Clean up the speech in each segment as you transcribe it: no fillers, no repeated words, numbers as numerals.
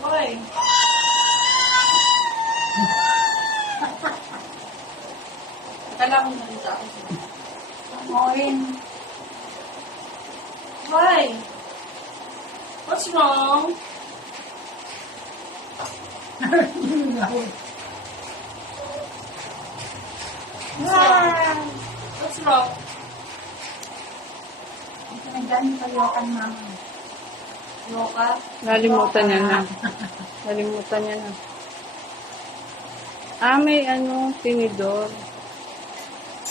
Hoy. Kailangan mo rin sa akin. Moin. Why? What's wrong? What's wrong? Ito na dyan, kayokan mama. Yoka? Nalimutan niya na. Nalimutan niya na. May tinidor.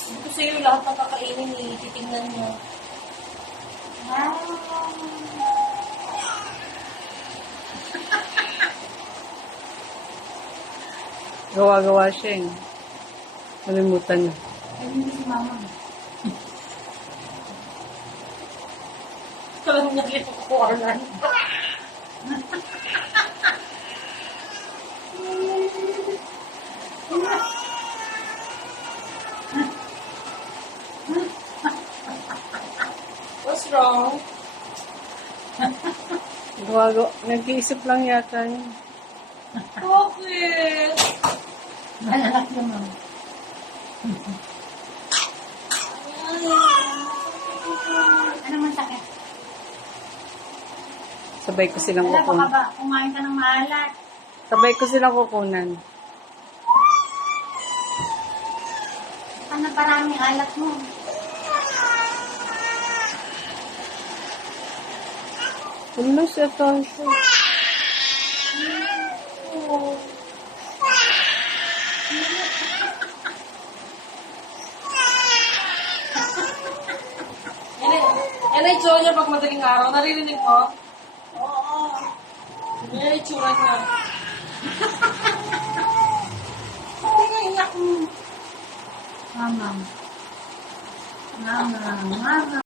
Ito sa'yo lahat ng kakainin eh. Titignan mo. Gawa-gawa siya eh. Nalimutan niya. Ay, hindi si mama. Alam niya kaya kukuhanan. What's wrong? Gawa-gawa. Nag-iisip lang yata niya. Bakit? Malalak naman. Ano man sakit? Sabay ko silang Wala, baka kukunan. ba kumain ka ng maalat? Sabay ko silang kukunan. Baka na paraming alat mo. Ano siya to? Yan ay itsura niya pag madaling araw. Naririnig mo? Oo. Yan ay itsura niya. Hindi nga iyak mo. Mama. Mama. Mama.